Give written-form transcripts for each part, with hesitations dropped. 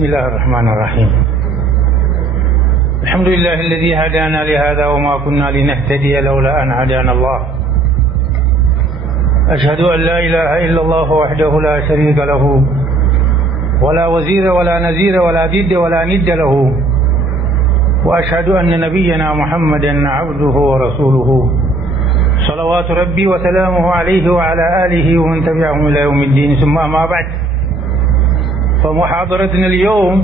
بسم الله الرحمن الرحيم. الحمد لله الذي هدانا لهذا وما كنا لنهتدي لولا أن هدانا الله. أشهد أن لا إله إلا الله وحده لا شريك له ولا وزير ولا نزير ولا ضد ولا ند له، وأشهد أن نبينا محمدا عبده ورسوله صلوات ربي وسلامه عليه وعلى آله ومن تبعهم إلى يوم الدين. ثم ما بعد، فمحاضرتنا اليوم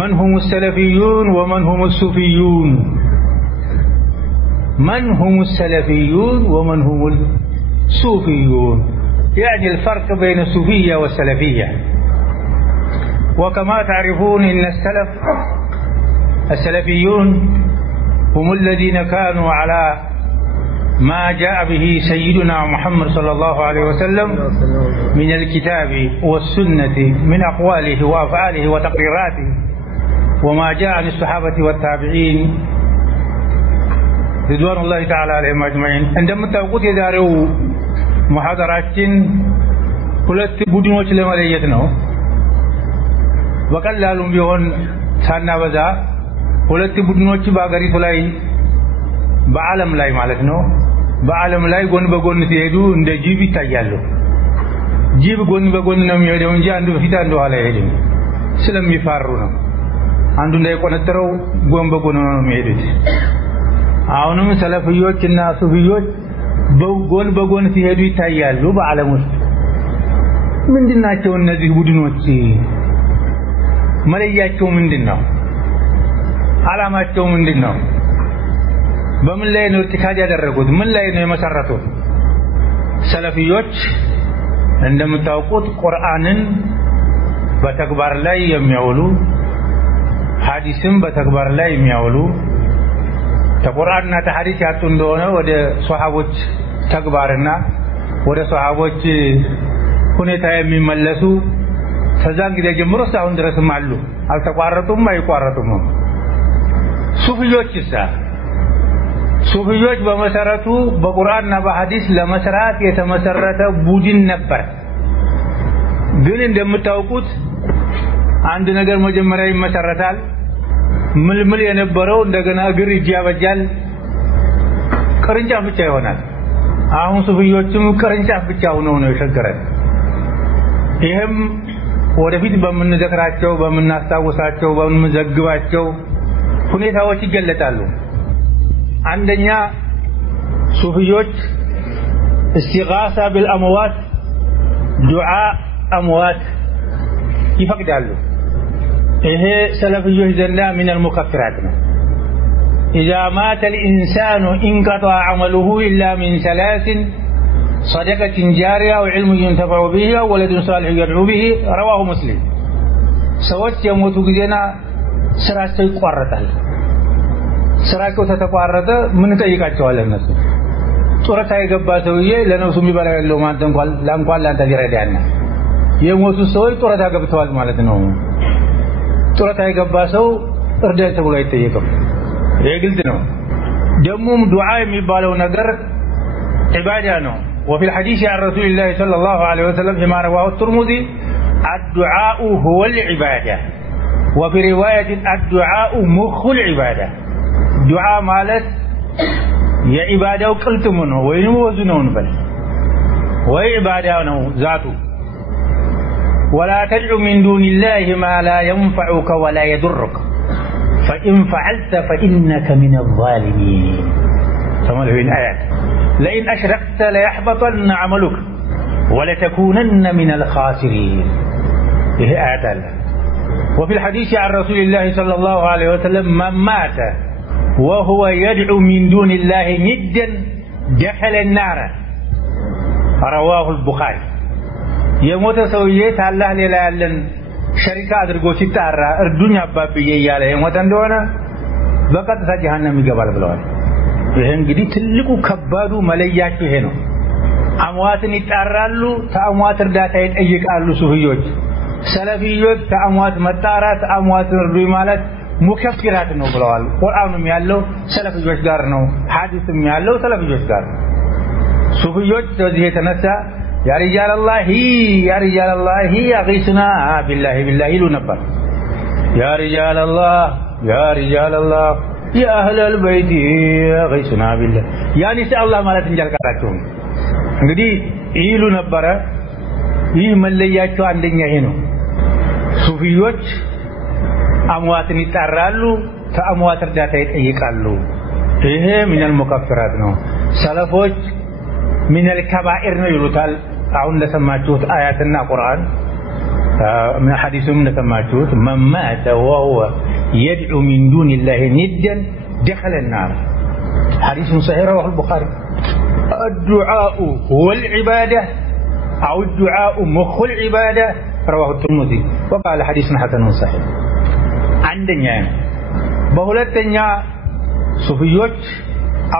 من هم السلفيون ومن هم الصوفيون. من هم السلفيون ومن هم الصوفيون، يعني الفرق بين الصوفية والسلفية. وكما تعرفون إن السلفيون هم الذين كانوا على ما جاء به سيدنا محمد صلى الله عليه وسلم من الكتاب والسنة من أقواله وأفعاله وتقريراته، وما جاء عن الصحابة والتابعين رضوان الله تعالى عليهم أجمعين. عندما تقول يداروا محاضراتين ሁለት ቡድኖች ለመለየት ነው። በቀላሉም ቢሆን ሳናበዛ ሁለት ቡድኖች በአገሪቱ ላይ በዓለም ላይ ማለት ነው በዓለም ላይ ጎን በጎን ሲሄዱ እንደ ጅብ ይታያሉ። ጅብ ጎን በጎን ነው የሚሄደው እንጂ አንዱ በፊት አንዱ ኋላ አይሄድም። ስለሚፋሩ ነው። አንዱ እንዳይቆነጠረው ጎን በጎን ነው የሚሄዱት። አሁንም ሰለፊዮችና ሱፊዮች ጎን በጎን ሲሄዱ ይታያሉ በዓለም ውስጥ። ምንድናቸው እነዚህ ቡድኖች? መለያቸው ምንድነው? ዓላማቸው ምንድነው? በምን ላይ ነው ኢርቲካዝ ያደረጉት? ምን ላይ ነው የመሰረቱት? ሰለፊዮች እንደምታውቁት ቁርአንን በተግባር ላይ የሚያውሉ፣ ሐዲስን በተግባር ላይ የሚያውሉ፣ ተቁርአንና ተሐዲስ ያጡ እንደሆነ ወደ ሷሃቦች ተግባርና ወደ ሷሃቦች ሁኔታ የሚመለሱ ከዛን ጊዜ ጀምሮ እስካሁን ድረስም አሉ። አልተቋረጡም፣ አይቋረጡም። ሱፊዮች በመሰረቱ በቁርአንና በሐዲስ ለመስራት የተመሰረተ ቡድን ነበር። ግን እንደምታውቁት አንድ ነገር መጀመሪያ ይመሰረታል። ምልምል የነበረው እንደገና እግር እጅ ያበጃል፣ ቅርንጫፍ ብቻ ይሆናል። አሁን ሱፊዮችም ቅርንጫፍ ብቻ ሆነው ነው የሸገረን። ይሄም ወደፊት በመንዘክራቸው በመናስታውሳቸው በመዘግባቸው ሁኔታዎች ይገለጣሉ። አንደኛ ሱፊዮች እስቲጋሳ بالاموات دعاء اموات ይፈቅዳሉ። ይሄ ሰለፊዮች ዘንዳ من المكفرات ነው። اذا مات الانسان انقطع عمله الا من ثلاث: صدقة جارية وعلم ينتفع به وولد صالح يدعو به. رواه مسلم. ሰዎች የሞቱ ጊዜና ስራቸው ይቋረጣል። ስራቸው ተተቋረጠ ምን ጠይቃቸዋለን? እነሱ ጡረታ የገባ ሰውዬ ለነፍሱ የሚበላው ያለው ማለት እንኳን ላንተ ሊረዳና የሞቱ ሰዎች ጡረታ ገብተዋል ማለት ነው። ጡረታ የገባ ሰው እርዳታ ተብሎ አይጠየቅም። ይሄ ግልጽ ነው። ደሞም ዱዓ የሚባለው ነገር ዒባዳ ነው። وفي الحديث عن رسول الله صلى الله عليه وسلم فيما رواه الترمذي: الدعاء هو العبادة. وفي رواية: الدعاء مخ العبادة. دعاء مالت يا عبادة وقلتمونه وينوزنون بل وعبادة ذاته. ولا تدع من دون الله ما لا ينفعك ولا يضرك فإن فعلت فإنك من الظالمين. تمام الآيات. لئن أشركت ليحبطن عملك ولتكونن من الخاسرين. هي آيات الله. وفي الحديث عن رسول الله صلى الله عليه وسلم: من مات وهو يدعو من دون الله ندا دخل النار. رواه البخاري. የሞተ ሰውዬ ታላህ ሌላ ያለን ሸሪካ አድርጎ ሲጣራ እርዱኝ አባብዬ እያለ የሞተ እንደሆነ በቀጥታ ጀሃነም ይገባል ብለዋል። ይሄ እንግዲህ ትልቁ ከባዱ መለያቸው ይሄ ነው። አሟትን ይጣራሉ፣ ተአሟት እርዳታ ይጠይቃሉ ሱፊዮች። ሰለፊዮች ተአሟት መጣራት አሟትን እርዱኝ ማለት ሙከፍራት ነው ብለዋል። ቁርአኑም ያለው ሰለፊዮች ጋር ነው፣ ሐዲስም ያለው ሰለፊዮች ጋር። ሱፊዮች በዚህ የተነሳ يا رجال الله أغيثنا بالله ይሉ ነበር يا رجال الله يا أهل البيت أغيثنا بالله يا نساء الله ማለት እንጂ አልቀራቸውም እንግዲህ ይሉ ነበር ይህ መለያቸው አንደኛ ይሄ ነው ሱፊዮች አምዋትን ይጣራሉ ከአምዋት እርዳታ ይጠይቃሉ ይሄ ምን المكفرات ነው ሰለፎች ምን الكبائر ነው ይሉታል አሁን ለሰማችሁት አያትና ቁርአን من حديثهم لسمعتوه من مات وهو يدعو من دون الله ندا دخل النار حديث صحيح رواه البخاري الدعاء هو العبادة أو الدعاء مخ العبادة رواه الترمذي وقال حديث حسن صحيح عندنا بهولتنا صوفيوت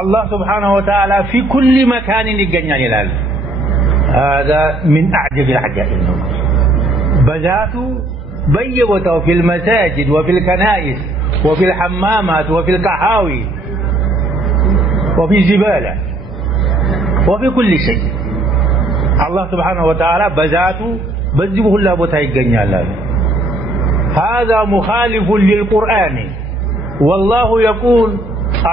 الله سبحانه وتعالى في كل مكان يجنن يلال هذا من أعجب العجائب بذاته بيبوته في المساجد وفي الكنائس وفي الحمامات وفي القهاوي وفي الزبالة وفي كل شيء الله سبحانه وتعالى بذاته بذبه الله بتايجنيا الله هذا مخالف للقرآن والله يقول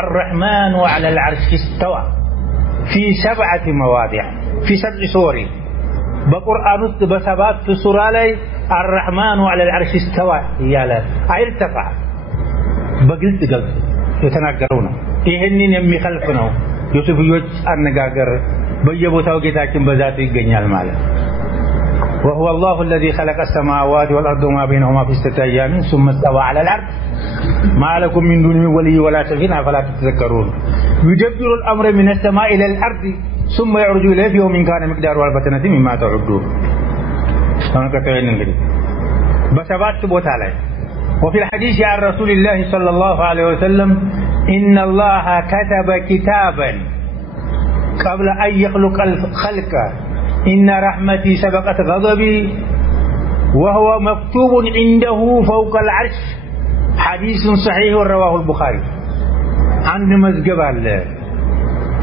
الرحمن على العرش استوى في 7 مواضع في 7 سور بقرآن ውስጥ በሰባት ሱራ ላይ الرحمن على العرش استوى ያለ አይርተፋ በግልጽ ገልጽ የተናገረው ነው ይሄንን የሚخልፍ ነው የሱፊዮች አነጋገር በየቦታው ጌታችን በዛቱ ይገኛል ማለት وهو الله الذي خلق السماوات والأرض وما بينهما في 6 أيام ثم استوى على العرش ما لكم من دونه ولي ولا شفيع فلا تتذكرون يدبر الأمر من السماء إلى الأرض ثم يعرج إليه في يوم كان مقداره 1000 سنة مما تعدون بسبات بوتا عليه وفي الحديث عن رسول الله صلى الله عليه وسلم إن الله كتب كتابا قبل أن يخلق الخلق إن رحمتي سبقت غضبي وهو مكتوب عنده فوق العرش حديث صحيح رواه البخاري عند مزقب الله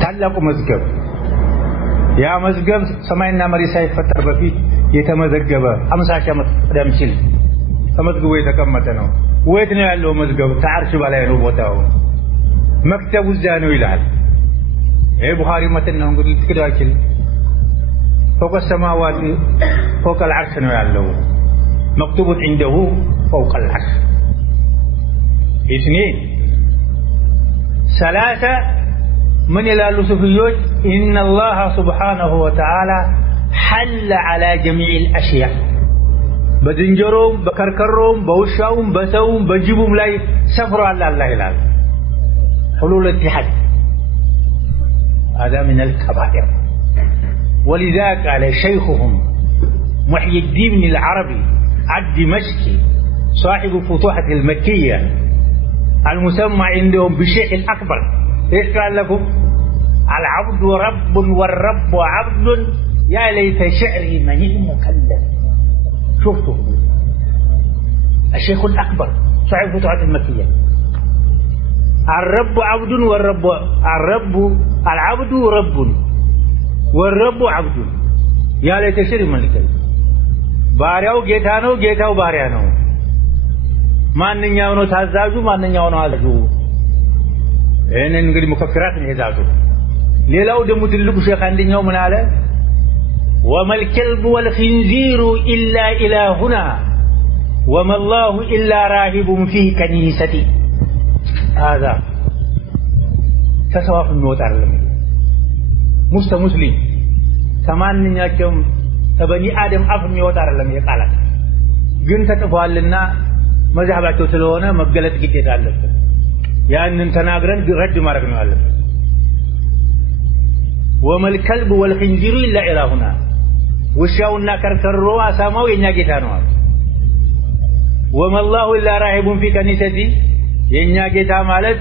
تعلق مزقب يا مزقب سمعنا مريسا يفتر بفيت يتمزقب 50 ሺህ ዓመት ቀደም ሲል ተመዝግቦ የተቀመጠ ነው ወይት ነው ያለው መዝገብ ታርሽ በላይ ነው ቦታው መክተቡ እዛ ነው ይላል ይሄ ቡኻሪ መተን ነው እንግዲህ ትክዳችን فوق السماوات فوق العرش ነው ያለው مكتوب عنده فوق العرش اثنين 3 من يلال صفيوت إن الله سبحانه وتعالى حل على جميع الأشياء بزنجروم بكركروم بوشاوم بسوم بجيبوم لا سفر على الله يلال حلول الاتحاد هذا من الكبائر ولذلك قال شيخهم محي الدين بن العربي الدمشقي صاحب فتوحة المكية المسمى عندهم بالشيخ الأكبر ايش قال لكم العبد رب والرب عبد يا ليت شعري من المكلف شفتوا الشيخ الأكبر صاحب فتوحة المكية الرب عبد والرب العبد رب والرب عبد يا ليت شعري من المكلف ባሪያው ጌታ ነው ጌታው ባሪያ ነው ማንኛው ነው ታዛዡ ማንኛው ነው አዛዡ እነን እንግዲህ ሙከፍራት ነው ይዛቱ ሌላው ደግሞ ትልቁ ሼክ አንደኛው ምን አለ وما الكلب والخنزير الا الهنا وما الله الا راهب في كنيستي هذا ተሰዋፍ ነው ታረለም ሙስሊም ከማንኛቸውም ተበኒ አደም አፍ የሚወጣ አይደለም የቃላት ግን ተጥፏልና መዛህባቸው ስለሆነ መገለጥ ግዴታ አለበት ያንን ተናግረን ረድ ማድረግ ነው ያለበት وما الكلب والخنزير الا الهنا ውሻውና ከርከሮ አሳማው የኛ ጌታ ነው وما الله الا راهب في كنيستي የኛ ጌታ ማለት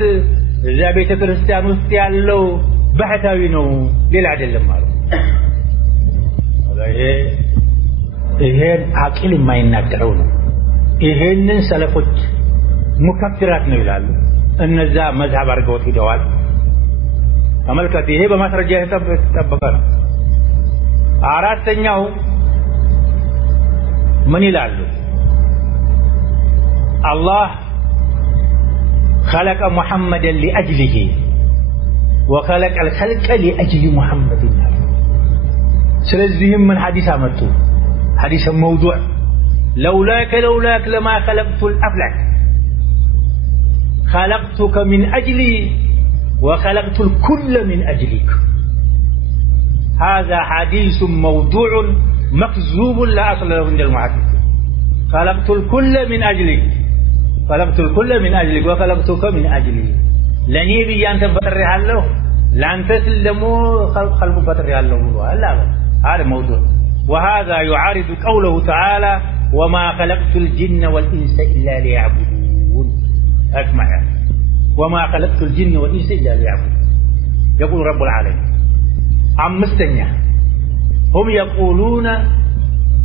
እዛ ቤተ ክርስቲያን ውስጥ ያለው ባህታዊ ነው ሌላ አይደለም ማለት ይሄን አቂል የማይናገረው ነው ይሄንን ሰለፎች ሙከፍራት ነው ይላሉ እነዛ መዝሐብ አድርገው ሄደዋል ተመልከቱ ይሄ በማስረጃ የተጠበቀ ነው አራተኛው ምን ይላሉ الله خلق محمدا لأجله وخلق الخلق لأجل محمد سلزهم من حديث أمتو حديث موضوع لولاك لما خلقت الأفلاك خلقتك من أجلي وخلقت الكل من أجلك هذا حديث موضوع مكذوب لا أصل له عند المحدثين خلقت الكل من أجلك خلقت الكل من أجلك وخلقتك من أجلي لني بي أنت فتر الله لأنت سلمو خلق فتر الله لا هذا موضوع وهذا يعارض قوله تعالى وما خلقت الجن والإنس إلا ليعبدون أسمع وما خلقت الجن والإنس إلا ليعبدون يقول رب العالمين عم مستنيا هم يقولون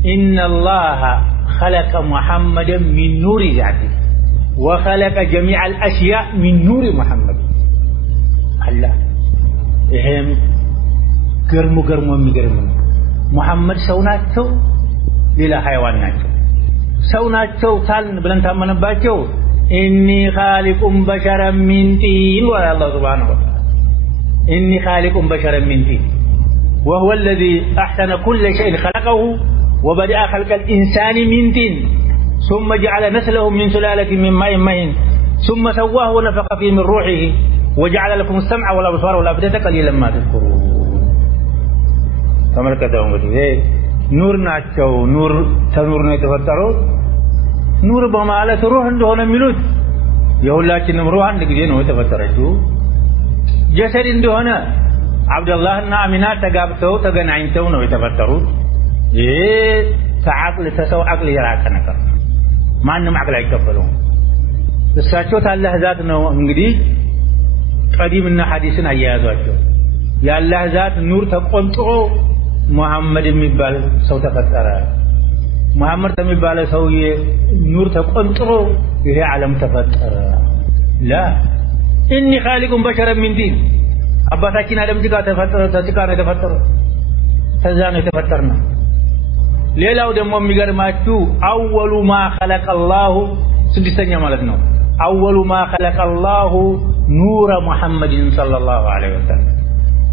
إن الله خلق محمدا من نور ذاته وخلق جميع الأشياء من نور محمد الله إهم قرمو محمد سوناتو للا حيواناتو سوناتو تالن بلن تامنباتو إني خالق بشرا من طين ولا الله سبحانه وتعالى إني خالق بشرا من طين وهو الذي أحسن كل شيء خلقه وبدأ خلق الإنسان من طين ثم جعل نسله من سلالة من ماء مهين ثم سواه ونفخ فيه من روحه وجعل لكم السمع والأبصار والأفئدة قليلا ما تذكرون ተመልከተው እንግዲህ ኑር ናቸው ኑር ተኑር ነው የተፈጠረው ኑር በማለት ሩህ እንደሆነ የሚሉት የሁላችንም ሩህ አንድ ጊዜ ነው የተፈጠረችው ጀሰድ እንደሆነ አብዱላህና አሚና ተጋብተው ተገናኝተው ነው የተፈጠሩት ይሄ ተዓቅል ተሰው አቅል የራቀ ነገር ማንንም አቅል አይቀበለው እሳቸው ታላህ ዛት ነው እንግዲህ ቀዲምና ሐዲስን አያያዟቸው ያላህ ዛት ኑር ተቆንጥሮ محمد የሚባል ሰው ተፈጠረ محمد የሚባል ሰው ኑር ተቆንጥሮ ይሄ ዓለም ተፈጠረ لا اني خالق بشرا من طين አባታችን አደም ጭቃ ተፈጠረ ተጭቃ ነው የተፈጠረው ከዛ ነው የተፈጠርነው ሌላው ደግሞ የሚገርማችሁ አወሉ ማ خلق الله ስድስተኛ ማለት ነው አወሉ ማ خلق الله نور محمد صلى الله عليه وسلم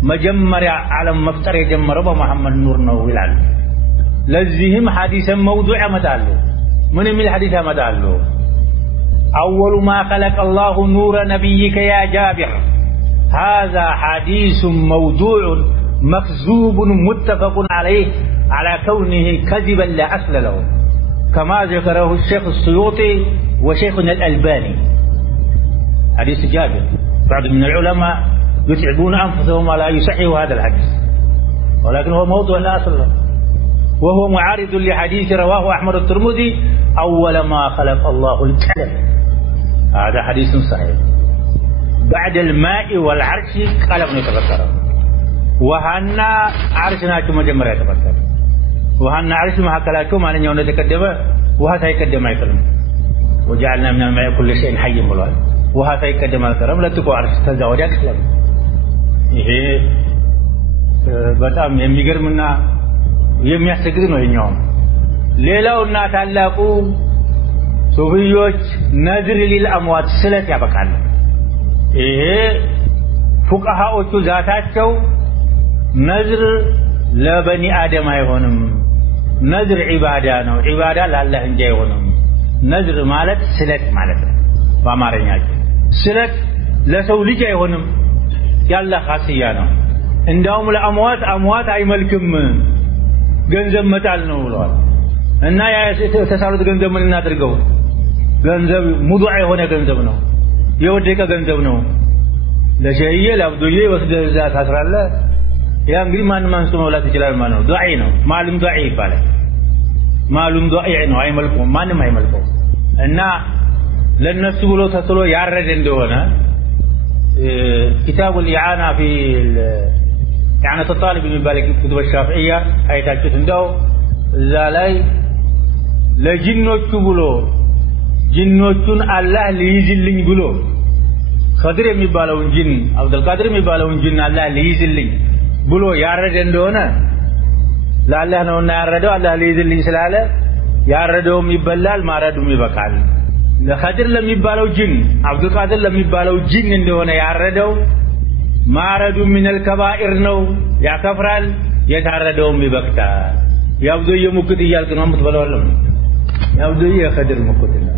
مجمريا عالم مفتر يجمره بمحمد نور ነው ይላል ለዚህም ሐዲስ موضوع መጣሉ ምን የሚል ሐዲስ መጣሉ اول ما خلق الله نور نبيك يا جابر هذا حديث موضوع مكذوب متفق عليه على كونه كذبا لا اصل له كما ذكره الشيخ السيوطي وشيخنا الألباني حديث جابر بعض من العلماء يتعبون أنفسهم ولا يصححوا هذا الحديث ولكن هو موضوع لا أصل له وهو معارض لحديث رواه أحمد الترمذي أول ما خلق الله الكلم هذا حديث صحيح بعد الماء والعرش قلم يتفكر وهنا عرشنا كما جمرة يتفكر وهنا عرش ما حكلاكم أن يوم نتقدم وهذا يقدم يكلم وجعلنا من الماء كل شيء حي ملوان وهذا يقدم الكرم لا تكو عرش تزاوج أكثر ይሄ በጣም የሚገርምና የሚያስገርም ነው የኛው ሌላውና ታላቁ ሱፊዮች ነዝር ለልአምዋት ስለት ያበቃል ይሄ ፉቃሃዎቹ ዛታቸው ነዝር ለበኒ አደም አይሆንም ነዝር ዒባዳ ነው ዒባዳ ለአላህ እንጂ አይሆንም ነዝር ማለት ስለት ማለት ነው በአማርኛቸው ስለት ለሰው ልጅ አይሆንም ያላ ኻሲያ ነው እንዳውም ለአምዋት አይመልክም ገንዘብ መጣል ነው ብለዋል እና ያ የተሳሉት ገንዘብ ምን እናድርገው ገንዘብ ሙዱዕ የሆነ ገንዘብ ነው የወደቀ ገንዘብ ነው ለሸይየ ለአብዱዬ ወስደዛ ታስራለ ያ እንግዲህ ማንም አንስቶ መብላት ይችላል ማለት ነው ዱዓይ ነው ማሉም ዱዓይ ይባላል ማሉም ዱዓይ ነው አይመልኩም ማንም አይመልከው እና ለነሱ ብሎ ተስሎ ያረደ እንደሆነ كتاب الإعانة في إعانة الطالب من بالك كتب الشافعية أيتاجت عنده زالاي لجنوቹ ብሎ ጅኖቹን አላህ ሊይዝልኝ ብሎ ኸድር የሚባለውን ጅን አብዱል ቃድር የሚባለውን ጅን አላህ ሊይዝልኝ ብሎ ያረደ እንደሆነ ለአላህ ነውና ያረደው አላህ ሊይዝልኝ ስላለ ያረደውም ይበላል ማረዱም ይበቃል ለኸድር ለሚባለው ጅን አብዱል ቃድር ለሚባለው ጅን እንደሆነ ያረደው ማረዱ ሚነል ከባኢር ነው ያከፍራል የታረደውም ይበቃል ያብዱየ ሙክት ይያልክ ነው የምትበላው ያብዱየ ኸድር ሙክት ነው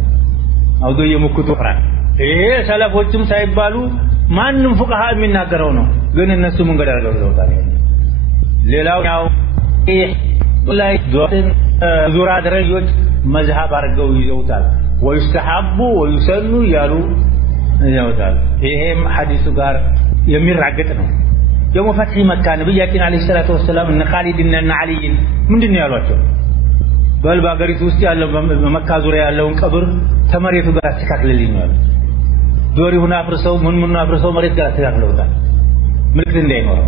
አብዱየ ሙክት ፍራ ይሄ ሰለፎችም ሳይባሉ ማንንም ፉቃሃ የሚናገረው ነው ግን እነሱ መንገድ አድርገው ይዘውታል ሌላው ያው ላይ ዙራ ደረጆች መዝሃብ አድርገው ይዘውታል ወይስተሐቡ ወይሰኑ ያሉ ይዘውታል ይሄም ሐዲሱ ጋር የሚራገጥ ነው የሙ ፈትሂ መካ ነብያችን አለይሂ ሰላቱ ወሰለም እነ ኻሊድና እነ አሊ ምንድነው ያሏቸው በልባገሪቱ ውስጥ ያለው በመካ ዙሪያ ያለውን ቀብር ተመሬቱ ጋር አስተካክለልኝ ነው ዶሪውን አፍርሰው ምን አፍርሰው መሬት ጋር አስተካክለውታል ምልክት እንዳይኖረው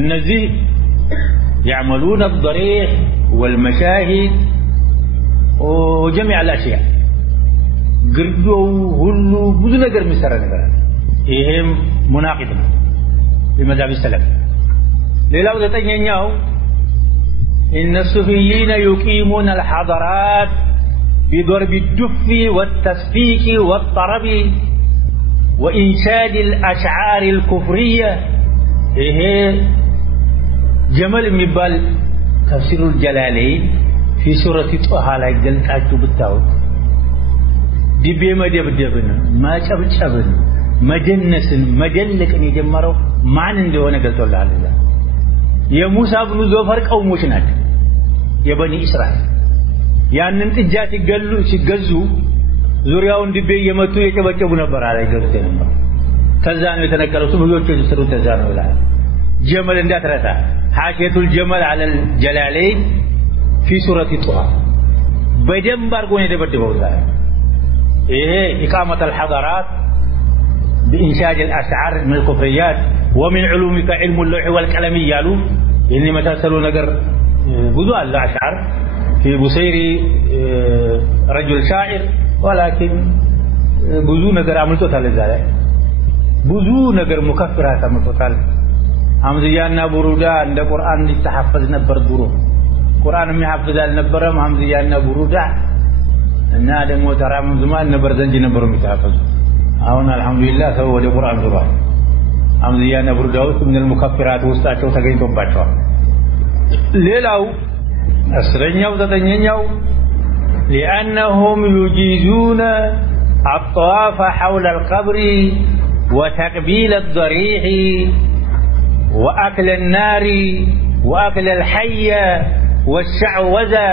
እነዚህ يعملون الضريح والمشاهد وجميع الاشياء ግርዶ ሁሉ ብዙ ነገር የሚሰራ ነገር ይሄም ሙናቂድ ነው በመذهب السلف ሌላው ዘጠኛው ان الصوفيين يقيمون الحضارات بضرب الدف والتصفيق والطرب وإنشاد الأشعار الكفرية إيه جمل مبال تفسير الجلالين في سورة طه لا يقلقاችሁ ብታውት ዲቤ መደብደብን ማጨብጨብን መደነስን መደለቅን የጀመረው ማን እንደሆነ ገልጦልሃል የሙሳ ብኑ ዞፈር ቀውሞች ናቸው የበኒ እስራኤል ያንን ጥጃ ሲገዙ ዙሪያውን ዲቤ እየመቱ የጨበጨቡ ነበር አለ ይገዙት ነበር ከዛ ነው የተነቀለው ብዙዎች የተሰሩት ከዛ ነው ይላል جمل እንዳትረሳ حاشية الجمل على الجلالين في سورة طه በደንብ አርጎ ነው የደበደበው ዛሬ ይሄ إقامة الحضارات بإنشاد الأشعار من الكفريات ومن علومك علم اللوح والقلم يالو إني متاسلو ነገር ብዙ አለ أشعار في بصيري رجل شاعر ولكن ብዙ ነገር አምልጦታል ዛሬ ብዙ ነገር ሙከፍራት አምልጦታል ሐምዝያና ቡሩዳ እንደ ቁርአን ሊተሐፈዝ ነበር ድሮ ቁርአን የሚሐፍዝ አልነበረም ሐምዝያና ቡሩዳ እና ደግሞ ተራም ዝማን ነበር ዘንጂ ነበሩ የሚተሐፈዙ አሁን አልহামዱሊላህ ሰው ወደ ቁርአን ዙሯል ሐምዝያና ቡሩዳ ውስጥ ምን المكفرات ውስጣቸው ተገኝቶባቸዋል ሌላው አስረኛው ዘጠነኛው لانهم يجيزون الطواف حول القبر وتقبيل الضريح وأكل النار وأكل الحية والشعوذة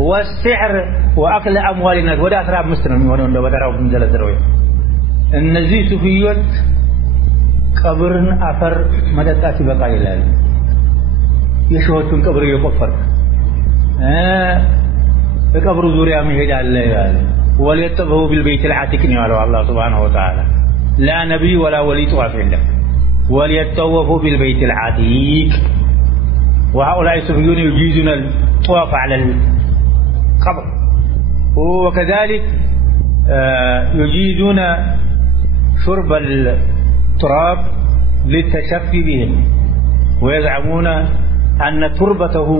والسحر وأكل أموال الناس وده أسراب مسلم ولو بدروا من جلد دروي النزي سفيوت قبر أفر مدتات بقى إلال يشوهتون قبر يقفر قبر زوريا مهد الله وليتبهوا بالبيت العتيق نعلو الله سبحانه وتعالى لا نبي ولا ولي طواف عنده وليتطوفوا بالبيت العتيق وهؤلاء الصوفيون يجيزون الطواف على القبر وكذلك يجيزون شرب التراب للتشفي بهم ويزعمون أن تربته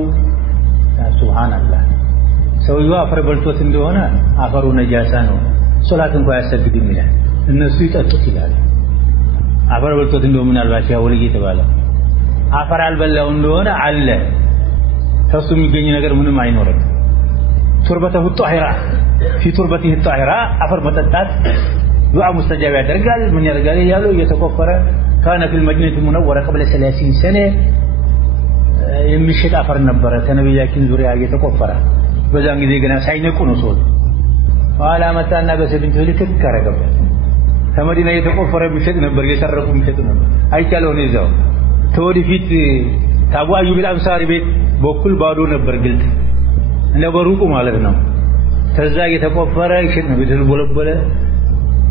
سبحان الله سويوا أفر بلتوت እንደሆነ አፈሩ ነጃሳ ነው ሶላት እንኳን ያሰግድም ይላል እነሱ ይጠጡት ይላል አፈር በልቶት እንደው ምን አልባሽ ያወልይ ተባለ አፈር አልበላው እንደሆነ አለ ተሱ የሚገኝ ነገር ምንም አይኖርም ቱርበተሁ ጧሂራ في تربته الطاهرة أفر متتات دعاء مستجاب يدرجال من يرجال يالو يتكفر كان في المدينة المنورة قبل 30 سنة يمشي أفر نبرة كنبي لكن زوريا يتكفر بزان ጊዜ ገና ሳይነቁ ነው ሶል ኋላ መጣና በሰብንት ልክ ከረገበ ከመዲና የተቆፈረ ምሽጥ ነበር የሰረቁ ምሽጥ ነበር አይቻለው ነው እዛው ተወዲፊት ታቡ አዩብ አልአንሳሪ ቤት በኩል ባዶ ነበር ግልጥ ለበሩቁ ማለት ነው ከዛ የተቆፈረ ይሽጥ ነው በደልቦለበለ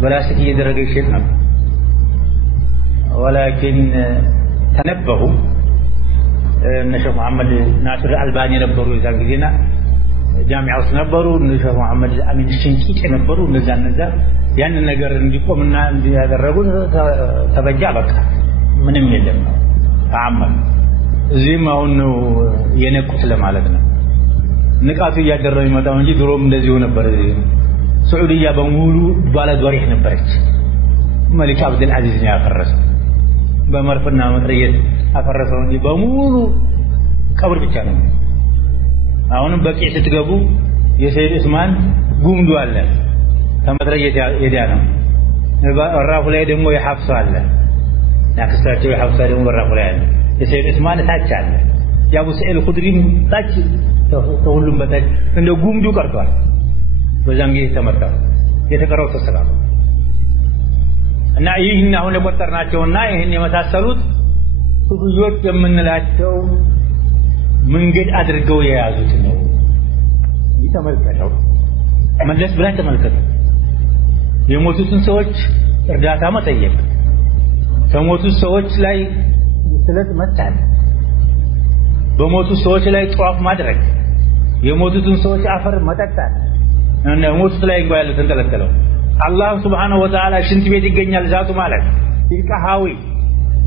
በላስክ እየደረገ ይሽጥ ነው ولكن تنبهوا الشيخ محمد ناصر الألباني ነበሩ የዛን ጊዜና ጃሚዓው ነበሩ الشيخ محمد الأمين الشنقيطي ነበሩ እነዛ ያንን ነገር እንዲቆምና እንዲያደረጉ ተበጃ በቃ ምንም የለም ተአመል እዚህም አሁን ነው የነቁት ለማለት ነው ንቃቱ እያደረው ይመጣው እንጂ ድሮም እንደዚሁ ነበር سعودية بمولو بلد وريح نبرت ملك عبد العزيز يا فرس بمرفنا متريت أفرسون دي بمولو قبر بيتشانو أهون بقي ستجابو يسيد اسمان قوم دواله تمتريت يديانو الرافلة دمو يحفظ الله ناكسترتو يحفظ دمو الرافلة يسيد اسمان تاجال يا أبو سعيد الخدري تاج تقولون بتاج إنه قوم دو كرتوان በዛም ጊዜ ተመታ የተቀረው ተሰራ እና ይህን አሁን የቆጠርናቸውና ይህን የመሳሰሉት ሱፊዮች የምንላቸው መንገድ አድርገው የያዙት ነው ይተመልከተው መለስ ብላ ተመልከቱ የሞቱትን ሰዎች እርዳታ መጠየቅ ከሞቱት ሰዎች ላይ ስለት መጣል በሞቱ ሰዎች ላይ ጧፍ ማድረግ የሞቱትን ሰዎች አፈር መጠጣት እና ሞት ላይ እንኳን ያለ ተንጠለጠለው አላህ Subhanahu Wa Ta'ala ሽንት ቤት ይገኛል ዛቱ ማለት ይልቀሃዊ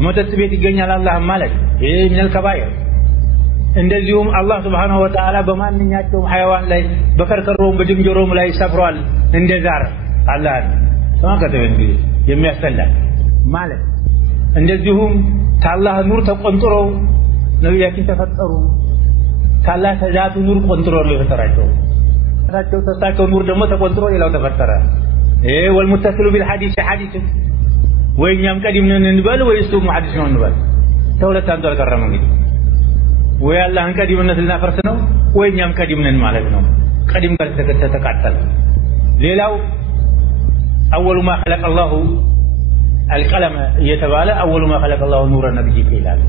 መጠጥ ቤት ይገኛል አላህ ማለት ይሄ ምን ከባየር እንደዚሁም አላህ Subhanahu Wa Ta'ala በማንኛቸውም حيوان ላይ በከርከሮም በድንጀሮም ላይ ሰፍሯል እንደዛር አላህ ተማከተው እንግዲህ የሚያስጠላ ማለት እንደዚሁም ታላህ ኑር ተቆንጥሮ ነብያችን ተፈጠሩ ታላህ ተዛቱ ኑር ቆንጥሮ ነው የተፈጠራቸው ታቸው ተሳቸው ኑር ደግሞ ተቆንጥሮ ይላው ተፈጠረ والمتصل بالحديث حديث ወይኛም ቀዲምነን እንበል ወይስ ሙሐዲስ ነው እንበል ተውለት አንዱ አልቀረም እንግዲህ ወይ አላህን ቀዲምነት ልናፈርስ ነው ወይኛም ቀዲምነን ማለት ነው ቀዲም ጋር ተተካተለ ሌላው اول ما خلق الله القلم يتباለ اول ما خلق الله نور النبي ይላል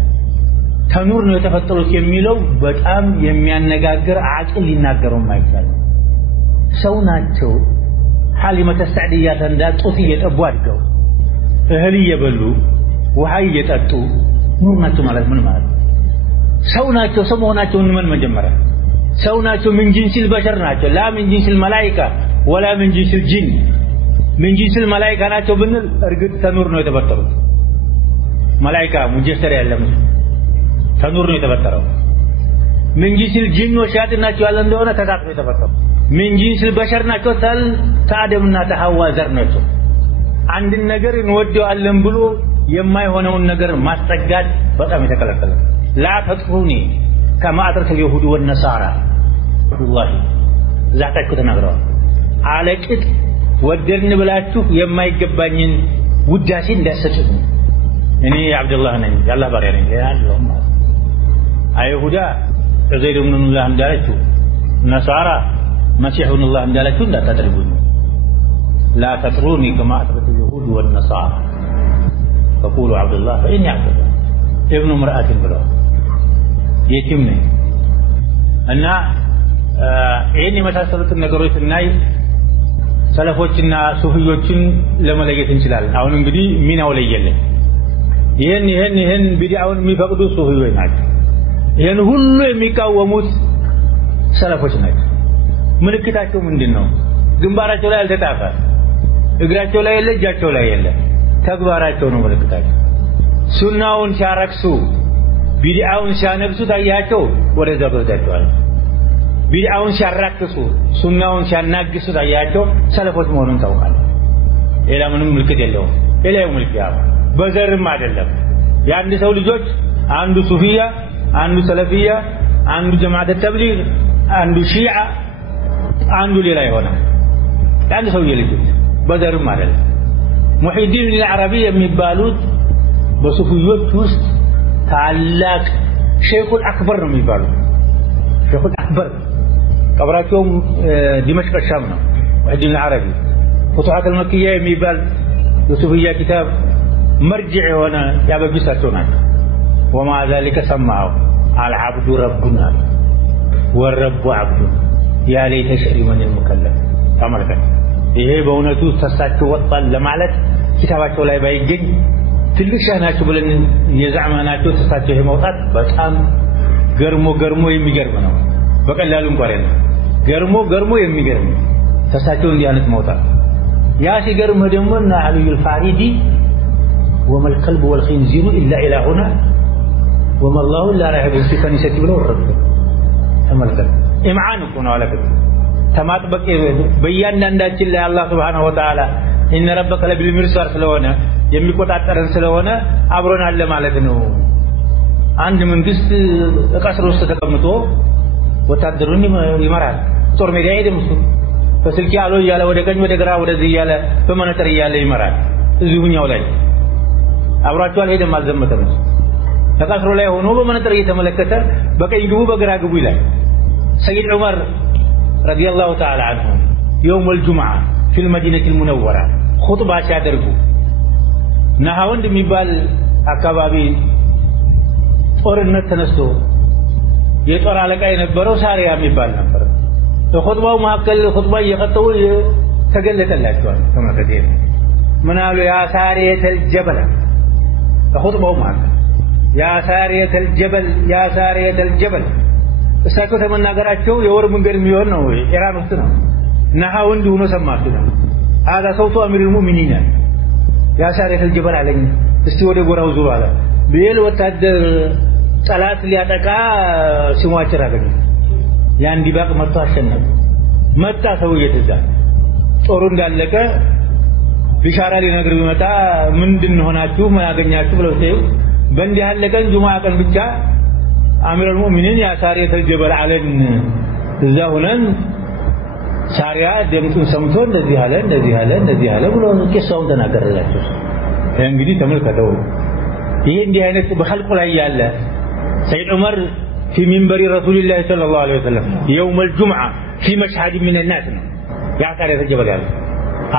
ተኑር ነው የተፈጠሩት የሚለው በጣም የሚያነጋግር አቅል ሊናገረው ማይቻል ሰው ናቸው ሐሊመተ ሰዕዲያ ተንዳጡት እየጠቡ አድገው እህል እየበሉ ውሃ እየጠጡ ኑር ናቸው ማለት ምን ማለት ሰው ናቸው ሰው መሆናቸውን ምን መጀመሪያ ሰው ናቸው ምን ጂንሲል በሸር ናቸው ላ ምን ጂንሲል መላእክታ ወላ ምን ጂንሲል ጂን ምን ጂንሲል መላእክታ ናቸው ብንል እርግጥ ተኑር ነው የተፈጠሩት መላእክታ ሙጀሰር ያለም ተኑር ነው የተፈጠረው ምን ጂንሲል ጂን ወሻያጢን ናቸው ያለ እንደሆነ ተዳቅሎ የተፈጠሩ ምን ጂንሲል በሸር ናቸው ተአደምና ተሐዋ ዘር ናቸው አንድ ነገር እንወደዋለን ብሎ የማይሆነውን ነገር ማስጠጋት በጣም የተከለከለ لا تطروني كما أترك اليهود والنصارى والله ዛታችሁ ተናግረዋል አለቅት ወደርን ብላችሁ የማይገባኝን ውዳሴ እንዳሰጡት እኔ አብዱላህ ነኝ ያላህ ባሪያ ነኝ ያለው አይሁዳ ዑዘይር ኢብኑ አላህ እንዳለችው ነሳራ مسيح ابن الله እንዳለችው እንዳታደርጉኝ لا تطروني كما أترك اليهود والنصارى فقولوا عبد الله فإني عبد الله ابن امرأة ብለው የቲም ነኝ እና ይሄን የመሳሰሉትን ነገሮች እናይ ሰለፎችና ሱፊዮችን ለመለየት እንችላለን አሁን እንግዲህ ሚናው ለየለን ይሄን ቢድዓውን የሚፈቅዱ ሱፊዮች ናቸው ይሄን ሁሉ የሚቃወሙት ሰለፎች ናቸው ምልክታቸው ምንድነው ግንባራቸው ላይ አልተጣፈ እግራቸው ላይ የለ እጃቸው ላይ የለ ተግባራቸው ነው ምልክታቸው ሱናውን ሲያረክሱ ቢድዓውን ሲያነብሱ ታያቸው ወደዛ ወርዳቸዋል ቢድዓውን ሲያራክሱ ሱናውን ሲያናግሱ ታያቸው ሰለፎች መሆኑን ታውቃለህ ሌላ ምንም ምልክት የለውም ሌላው ምልክት ያው በዘርም አይደለም የአንድ ሰው ልጆች አንዱ ሱፊያ አንዱ ሰለፊያ አንዱ ጀማዓት ተብሊግ አንዱ ሺዓ አንዱ ሌላ ይሆናል የአንድ ሰው ልጆች በዘርም አይደለም ሙሂዲን العربي የሚባሉት በሱፊዮች ውስጥ ታላቅ ሼኹል አክበር ነው የሚባሉት ሼኹል አክበር ቀብራቸውም ዲማሽቅ ሻም ነው ሙሂዲን العربي فتوحات المكية የሚባል የሱፊያ ኪታብ مرجع ሆነ ያበብሳቸው ናቸው وما ذلك سمعوا العبد ربنا والرب عبد يا ليت شعري من المكلف ተመልከት ይሄ በእውነቱ ተሳቸው ወጣል ለማለት ኪታባቸው ላይ ባይገኝ ትልቅ ሻናቸው ብለን የዛማናቸው ተሳቸው ይሄ መውጣት በጣም ገርሞ የሚገርም ነው በቀላሉ እንኳን አይደለም ገርሞ የሚገርም ተሳቸው እንዲህ አይነት መውጣት ያ ሲገርም ደግሞ እና አልዩ الفاريدي وما الكلب والخنزير الا الهنا وما الله لا يحب الكنيسة ብለው ወረዱ ተመልከቱ ኢማን እኮ ነው አለበት ተማጥበቅ በእያንዳንዳችን ላይ አላህ Subhanahu Wa Ta'ala إن ربك لبالمرصاد ስለሆነ የሚቆጣጠረን ስለሆነ አብሮን አለ ማለት ነው አንድ መንግስት ቀስር ውስጥ ተቀምጦ ወታደሩን ይመራል ጦር ሜዳ አይደለም እሱ በስልክ ያለው ያለ ወደ ቀኝ ወደ ግራ ወደዚህ ያለ በመነጠር ያለ ይመራል እዚሁኛው ላይ አብራቸው አልሄደም አልዘመተም ተቀስሮ ላይ ሆኖ በመነጠር እየተመለከተ በቀኝ ግቡ በግራ ግቡ ይላል سيد عمر رضي الله تعالى عنه يوم الجمعة في المدينة المنورة خطبة ሲያደርጉ ናሃውንድ የሚባል አካባቢ ጦርነት ተነስቶ የጦር አለቃ የነበረው ሳሪያ የሚባል ነበር በኹጥባው መካከል ኹጥባ እየቀጠው ተገለጠላቸዋል ተመከተ ምናሉ ያ ሳሪየተል ጀበል በኹጥባው መካከል ያ ሳሪየተል ጀበል ያ ሳሪየተል ጀበል እሳቸው ተመናገራቸው የወር መንገድ የሚሆን ነው ኢራን ውስጥ ነው ናሃውንድ ሆኖ ሰማችሁ ነው هذا صوت امير المؤمنين يا سارية الجبل عليه እስቲ ወደ ጎራው ዙሩ አለ ቤል ወታደር ጠላት ሊያጠቃ ሲሟጭር አገኘ ያን ዲባቅ መጥቶ አሸነፈ መጣ ሰውዬ ተዛ ጦሩ እንዳለቀ ቢሻራ ሊነግር ቢመጣ ምንድን ሆናችሁ ምን ያገኛችሁ ብለው ሲዩ በእንዲህ ያለ ቀን ጁማዓ ቀን ብቻ አሚር المؤمنين ያ ሳሪያ ተልጀበል አለን እዛ ሆነን ሳሪያ ደምጡን ሰምቶ እንደዚህ አለ ብሎ ቄሳውን ተናገረላቸው እንግዲህ ተመልከተው ይሄ እንዲህ አይነት በخلق ላይ ያለ سيد عمر في منبر رسول الله صلى الله عليه وسلم يوم الجمعة في مشهد من الناس يا سارية الجبل ያለ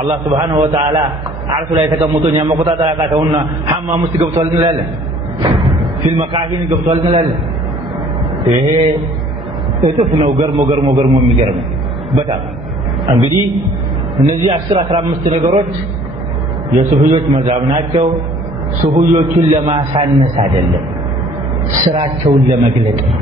الله سبحانه وتعالى عرش ላይ ተቀምጦኛ መቆጣጠር አቃተውና ሐማም ውስጥ ገብቷል እንላለን في المقاهي ገብቷል እንላለን ይሄ እጥፍ ነው ገርሞ የሚገርም በጣም እንግዲህ እነዚህ 10 15 ነገሮች የሱፊዮች መዛብ ናቸው ሱፊዮቹን ለማሳነስ አይደለም ስራቸውን ለመግለጥ ነው